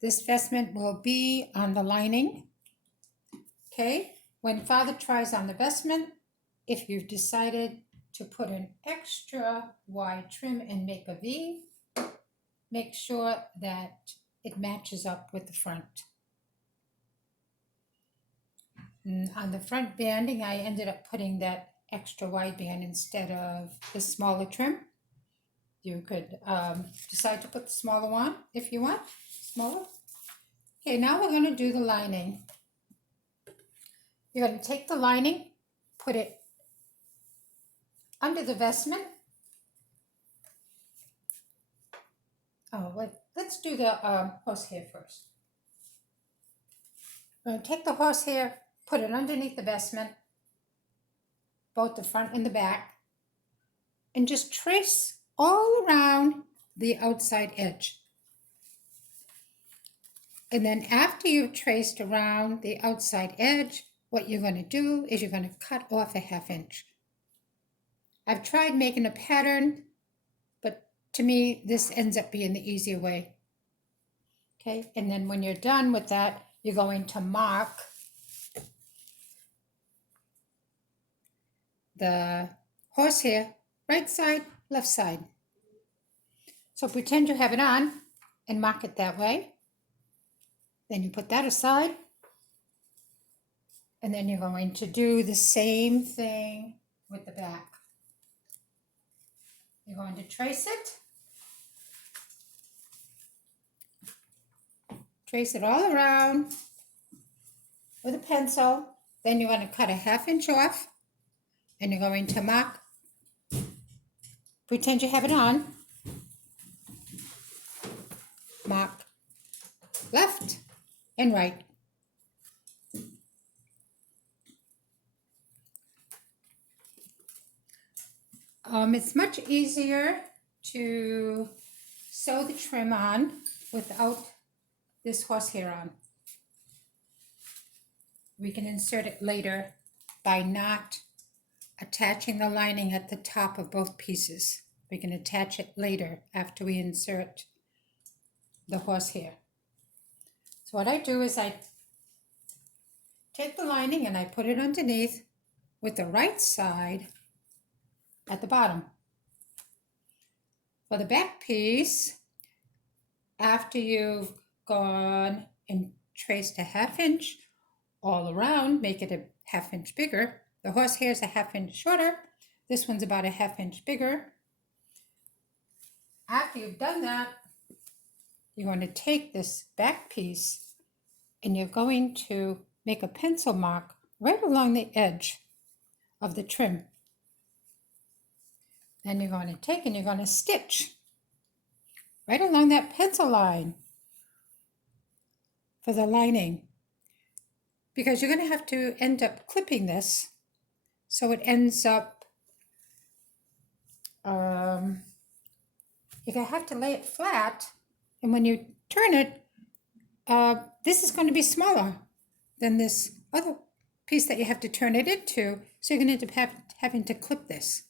This vestment will be on the lining. Okay, when Father tries on the vestment, if you've decided to put an extra wide trim and make a V, make sure that it matches up with the front. And on the front banding, I ended up putting that extra wide band instead of the smaller trim. You could decide to put the smaller one if you want, smaller. Okay, now we're going to do the lining. You're going to take the lining, put it under the vestment. Oh, let's do the horsehair first. I'm going to take the horsehair, put it underneath the vestment, both the front and the back, and just trace all around the outside edge. And then after you've traced around the outside edge, what you're going to do is you're going to cut off a 1/2 inch. I've tried making a pattern, but to me, this ends up being the easier way. Okay, and then when you're done with that, you're going to mark the horsehair right side, left side. So pretend you have it on and mark it that way. Then you put that aside. And then you're going to do the same thing with the back. You're going to trace it. Trace it all around with a pencil. Then you're going to cut a 1/2 inch off. And you're going to mark. Pretend you have it on. Mark left and right. It's much easier to sew the trim on without this horsehair on. We can insert it later by not attaching the lining at the top of both pieces. We can attach it later after we insert the horsehair. So what I do is I take the lining and I put it underneath with the right side at the bottom. For the back piece, after you've gone and traced a 1/2 inch all around, make it a 1/2 inch bigger. The horsehair is a 1/2 inch shorter. This one's about a 1/2 inch bigger. After you've done that, you're going to take this back piece and you're going to make a pencil mark right along the edge of the trim. Then you're going to take and you're going to stitch right along that pencil line for the lining, because you're going to have to end up clipping this so it ends up, you're going to have to lay it flat, and when you turn it, this is going to be smaller than this other piece that you have to turn it into, so you're going to end up having to clip this.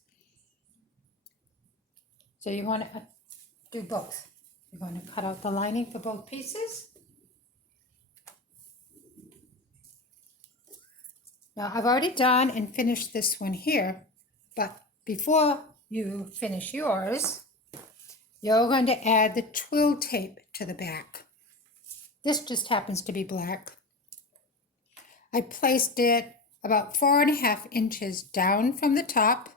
So you want to do both. You're going to cut out the lining for both pieces. Now I've already done and finished this one here, but before you finish yours, you're going to add the twill tape to the back. This just happens to be black. I placed it about 4.5 inches down from the top,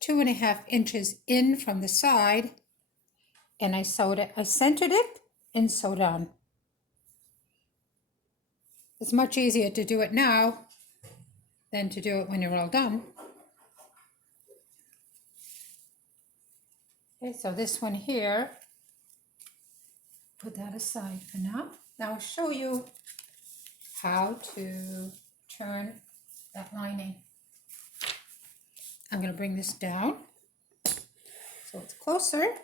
2.5 inches in from the side, and I sewed it. I centered it and sewed on. It's much easier to do it now than to do it when you're all done. Okay, so this one here, put that aside for now. Now I'll show you how to turn that lining. I'm going to bring this down so it's closer.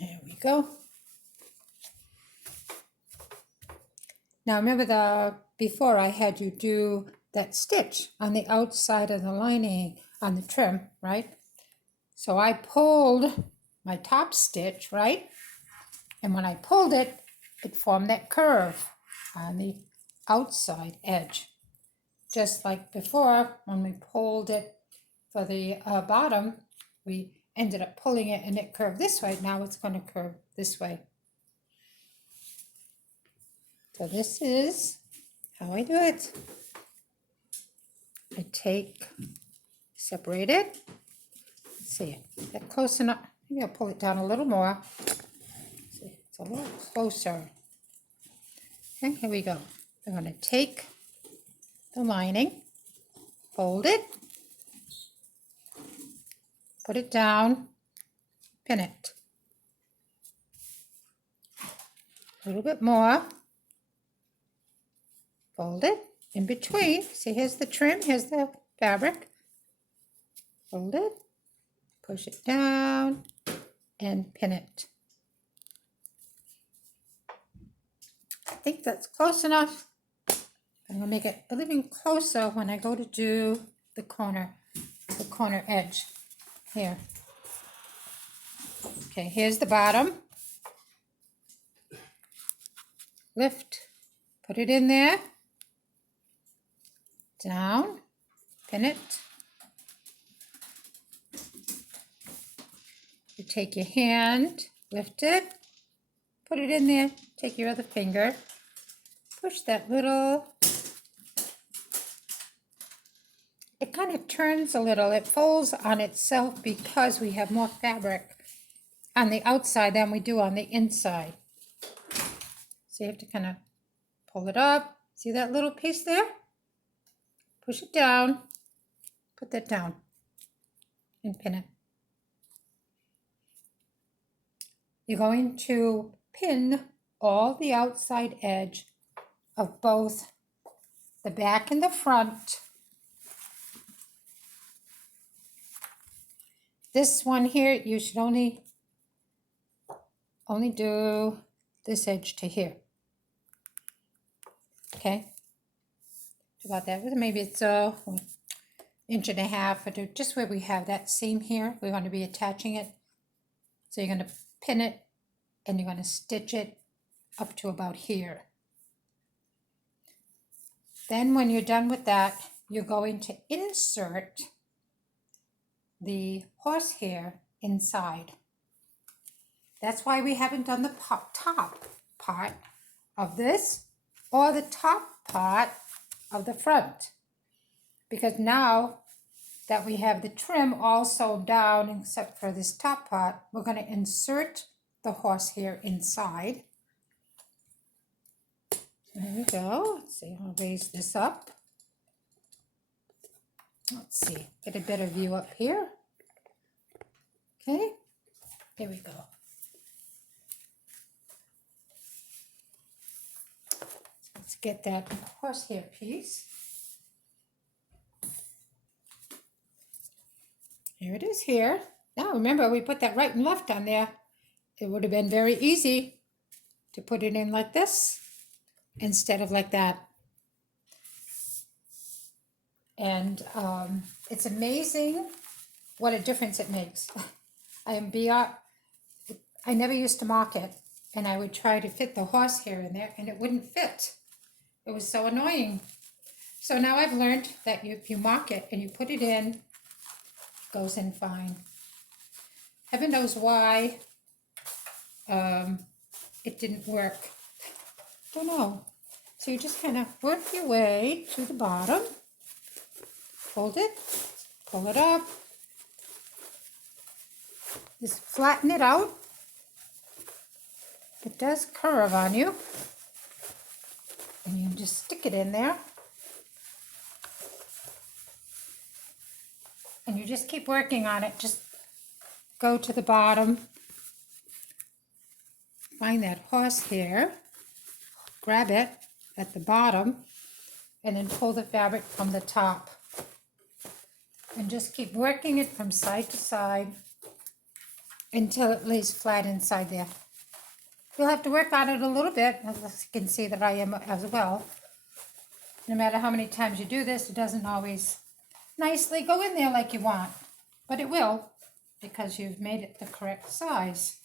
There we go. Now remember before I had you do that stitch on the outside of the lining on the trim, right? So I pulled my top stitch, right? And when I pulled it, it formed that curve on the outside edge. Just like before, when we pulled it for the bottom, we ended up pulling it and it curved this way. Now it's going to curve this way. So this is how I do it. I separate it. Let's see, is that close enough? Maybe I'll pull it down a little more. See, it's a little closer. Okay, here we go. I'm going to take the lining, fold it, put it down, pin it. A little bit more. Fold it in between. See, here's the trim, here's the fabric. Fold it, push it down, and pin it. I think that's close enough. I'm going to make it a little closer when I go to do the corner edge here. Okay, here's the bottom. Lift, put it in there. Down, pin it. You take your hand, lift it, put it in there, take your other finger, push that little, it kind of turns a little, it folds on itself because we have more fabric on the outside than we do on the inside. So you have to kind of pull it up, see that little piece there? Push it down, put that down, and pin it. You're going to pin all the outside edge of both the back and the front. This one here, you should only do this edge to here. Okay? About that, maybe it's a 1.5 inches, or just where we have that seam here, we want to be attaching it. So you're going to pin it and you're going to stitch it up to about here. Then when you're done with that, you're going to insert the horsehair inside. That's why we haven't done the top part of this or the top part of the front, because now that we have the trim all sewed down except for this top part, we're going to insert the horsehair inside. There we go. Let's see, I'll raise this up. Let's see, get a better view up here. Okay, here we go. Let's get that horsehair piece. Here it is here. Now remember, we put that right and left on there. It would have been very easy to put it in like this instead of like that. And it's amazing what a difference it makes. I never used to mark it, and I would try to fit the horsehair in there, and it wouldn't fit. It was so annoying. So now I've learned that if you mark it and you put it in, it goes in fine. Heaven knows why it didn't work. Don't know. So you just kind of work your way to the bottom, fold it, pull it up, just flatten it out. It does curve on you. And you can just stick it in there. And you just keep working on it. Just go to the bottom, find that horsehair, grab it at the bottom, and then pull the fabric from the top. And just keep working it from side to side until it lays flat inside there. You'll have to work on it a little bit, as you can see that I am as well. No matter how many times you do this, it doesn't always nicely go in there like you want, but it will. because you've made it the correct size.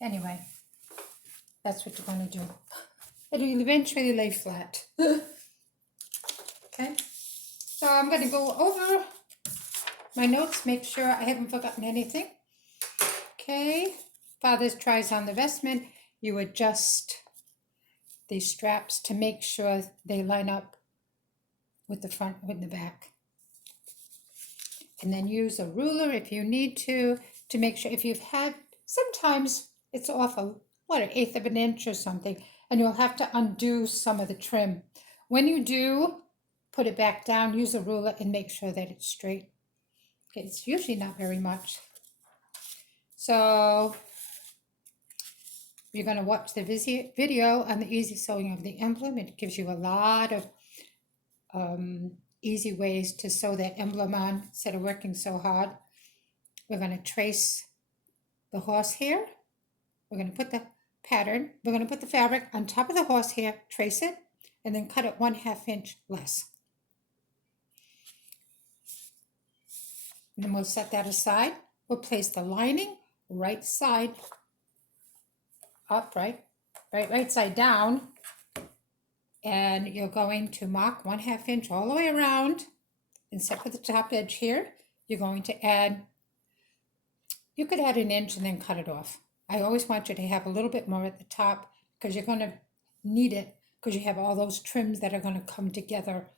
Anyway, that's what you're going to do. It'll eventually lay flat. Okay, so I'm going to go over my notes, make sure I haven't forgotten anything. Okay, Father's tries on the vestment. You adjust these straps to make sure they line up with the front and the back. And then use a ruler if you need to make sure, if you've had, sometimes it's off an 1/8 of an inch or something, and you'll have to undo some of the trim. When you do, put it back down, use a ruler and make sure that it's straight. Okay, it's usually not very much. So you're going to watch the video on the easy sewing of the emblem. It gives you a lot of easy ways to sew that emblem on instead of working so hard. We're going to trace the horsehair. We're going to put the pattern, we're going to put the fabric on top of the horsehair, trace it, and then cut it 1/2 inch less. And then we'll set that aside. We'll place the lining right side up, right side down. And you're going to mark 1/2 inch all the way around. Except for the top edge here, you're going to add, you could add 1 inch and then cut it off. I always want you to have a little bit more at the top because you're going to need it because you have all those trims that are going to come together.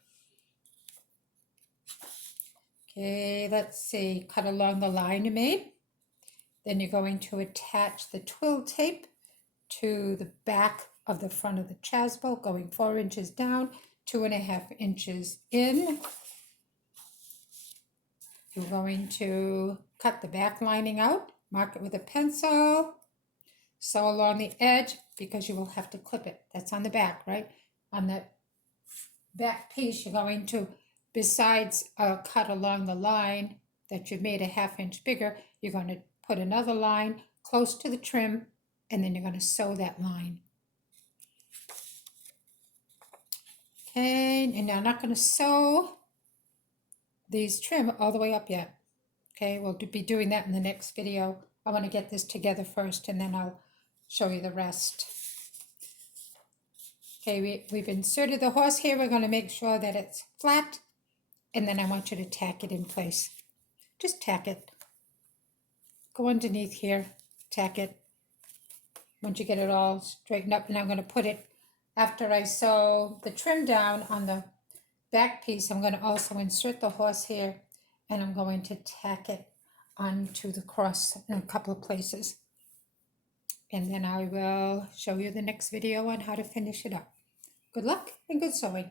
Okay, let's see, cut along the line you made. Then you're going to attach the twill tape to the back of the front of the chasuble, going 4 inches down, 2.5 inches in. You're going to cut the back lining out, mark it with a pencil, sew along the edge because you will have to clip it. That's on the back, right? On the back piece, you're going to, besides cut along the line that you've made 1/2 inch bigger, you're going to put another line close to the trim, and then you're going to sew that line. Okay, and I'm not going to sew these trim all the way up yet. Okay, we'll be doing that in the next video. I want to get this together first, and then I'll show you the rest. Okay, we've inserted the horsehair. We're going to make sure that it's flat, and then I want you to tack it in place. Just tack it. Go underneath here, tack it. Once you get it all straightened up, and I'm going to put it, after I sew the trim down on the back piece, I'm going to also insert the horsehair, and I'm going to tack it onto the cross in a couple of places. And then I will show you the next video on how to finish it up. Good luck and good sewing.